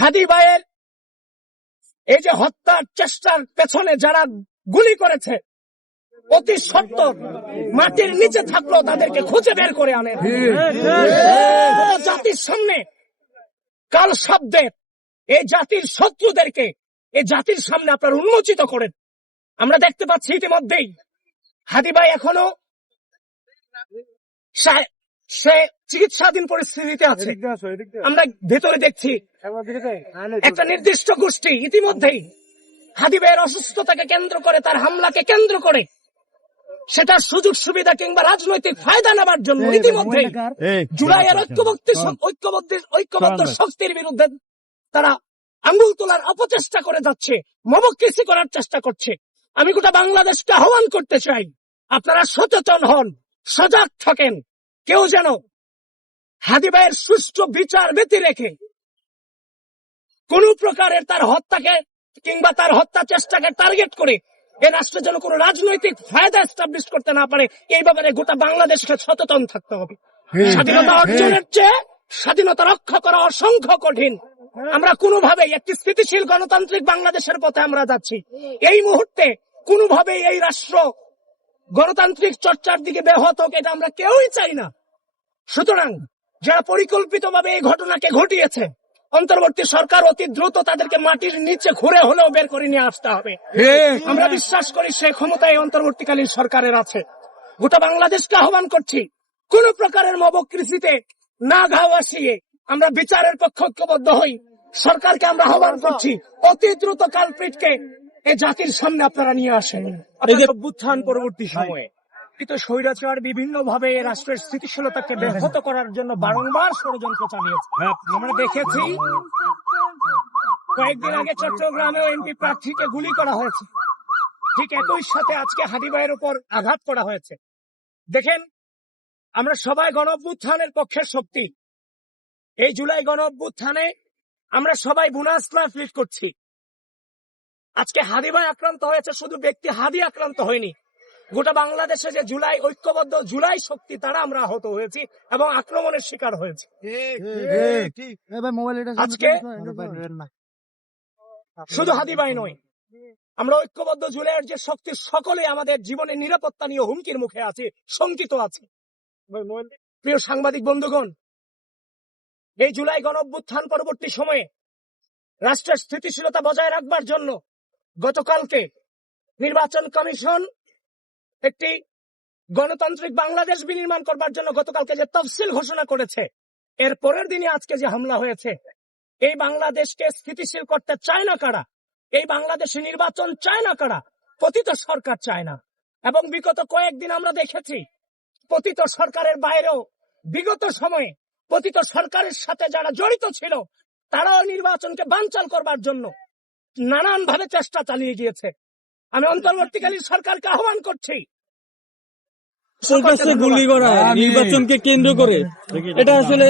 হাদি ভাইয়ের এই যে হত্যার চেষ্টার পেছনে যারা গুলি করেছে অতি সত্বর মাটির নিচে থাকলেও তাদেরকে খুঁজে বের করে আনে। জাতির সামনে কাল শব্দের এই জাতির শত্রুদেরকে এই জাতির সামনে আপনারা উন্মোচিত করেন। আমরা দেখতে পাচ্ছি ইতিমধ্যেই হাদি ভাই এখনো সে চিকিৎসাধীন পরিস্থিতিতে আছে। আমরা ভেতরে দেখছি একটা নির্দিষ্ট গোষ্ঠী ইতিমধ্যেই হাদি ভাইয়ের অসুস্থতাকে কেন্দ্র করে, তার হামলাকে কেন্দ্র করে সেটা সুযোগ সুবিধা কিংবা রাজনৈতিক ফায়দা নেবার জন্য ইতিমধ্যে জুলাইয়ের ঐক্যবদ্ধ শক্তির বিরুদ্ধে তারা আঙ্গুল তোলার অপচেষ্টা করে যাচ্ছে, মমক্রেসি করার চেষ্টা করছে। আমি গোটা বাংলাদেশকে আহ্বান করতে চাই, আপনারা সচেতন হন, সজাগ থাকেন। কেউ যেন হাদি ভাইয়ের সুষ্ঠু বিচার ব্যতি রেখে কোন প্রকারের তার হত্যাকে কিংবা তার হত্যা চেষ্টাকে টার্গেট করে এ রাষ্ট্রের জন্য কোন রাজনৈতিক ফায়দা এস্টাবলিশ করতে না পারে, এই ব্যাপারে গোটা বাংলাদেশকে সচেতন থাকতে হবে। স্বাধীনতা অর্জনের চেয়ে স্বাধীনতা রক্ষা করা অসংখ্য কঠিন। আমরা কোনোভাবেই একটি স্থিতিশীল গণতান্ত্রিক বাংলাদেশের পথে আমরা যাচ্ছি। এই মুহূর্তে কোনোভাবেই এই রাষ্ট্র গণতান্ত্রিক চর্চার দিকে ব্যাহত হোক, এটা আমরা কেউই চাই না। সুতরাং যারা পরিকল্পিতভাবে এই ঘটনাকে ঘটিয়েছে, অন্তর্বর্তী সরকার অতি দ্রুত তাদেরকে মাটির নিচে ঘুরে হলেও বের করে নিয়ে আসতে হবে। আমরা বিশ্বাস করি সেই ক্ষমতা এই অন্তর্বর্তীকালীন সরকারের আছে। গোটা বাংলাদেশকে আহ্বান করছি, কোন প্রকারের মবকৃষিতে না ঘা আসিয়ে আমরা বিচারের পক্ষে ঐক্যবদ্ধ হই। সরকারকে আমরা আহ্বান করছি, অতি দ্রুত কালপ্রিটকে এই জাতির সামনে আপনারা নিয়ে আসেন। অভ্যুত্থান পরবর্তী সময়ে কিন্তু স্বৈরাচার বিভিন্ন ভাবে রাষ্ট্রের স্থিতিশীলতাকে ব্যাহত করার জন্য বারংবার ষড়যন্ত্র চালিয়েছে। আমরা দেখেছি কয়েকদিন আগে চট্টগ্রামেও এমপি প্রার্থীকে গুলি করা হয়েছে, ঠিক একই সাথে আজকে হাদি ভাইয়ের উপর আঘাত করা হয়েছে। দেখেন, আমরা সবাই গণঅভ্যুত্থানের পক্ষের শক্তি। এই জুলাই গণঅভ্যুত্থানে আমরা সবাই বুনাসলা ফিট করছি। আজকে হাদি ভাই আক্রান্ত হয়েছে, শুধু ব্যক্তি হাদি আক্রান্ত হয়নি, গোটা বাংলাদেশে যে জুলাই ঐক্যবদ্ধ জুলাই শক্তি তারা আমরা আহত হয়েছি এবং আক্রমণের শিকার হয়েছি। আজকে শুধু হাদি ভাই নয়, আমরা ঐক্যবদ্ধ জুলাইয়ের যে শক্তি সকলে আমাদের জীবনের নিরাপত্তা নিয়ে হুমকির মুখে আছে, শঙ্কিত আছে। প্রিয় সাংবাদিক বন্ধুগণ, এই জুলাই গণঅভ্যুত্থান পরবর্তী সময়ে রাষ্ট্রের স্থিতিশীলতা বজায় রাখবার জন্য গতকালকে নির্বাচন কমিশন একটি গণতান্ত্রিক বাংলাদেশ বিনির্মাণ করবার জন্য গতকালকে যে তফসিল ঘোষণা করেছে, এর পরের দিনে আজকে যে হামলা হয়েছে, এই বাংলাদেশকে স্থিতিশীল করতে চায় না কারা, এই বাংলাদেশে নির্বাচন চায় না কারা, পতিত সরকার চায় না। এবং বিগত কয়েকদিন আমরা দেখেছি পতিত সরকারের বাইরেও বিগত সময়ে পতিত সরকারের সাথে যারা জড়িত ছিল তারাও নির্বাচনকে বানচাল করবার জন্য নানান ভাবে চেষ্টা চালিয়ে গিয়েছে। আমি অন্তর্বর্তীকালীন সরকারকে আহ্বান করছি, গুলি করা নির্বাচনকে কেন্দ্র করে এটা আসলে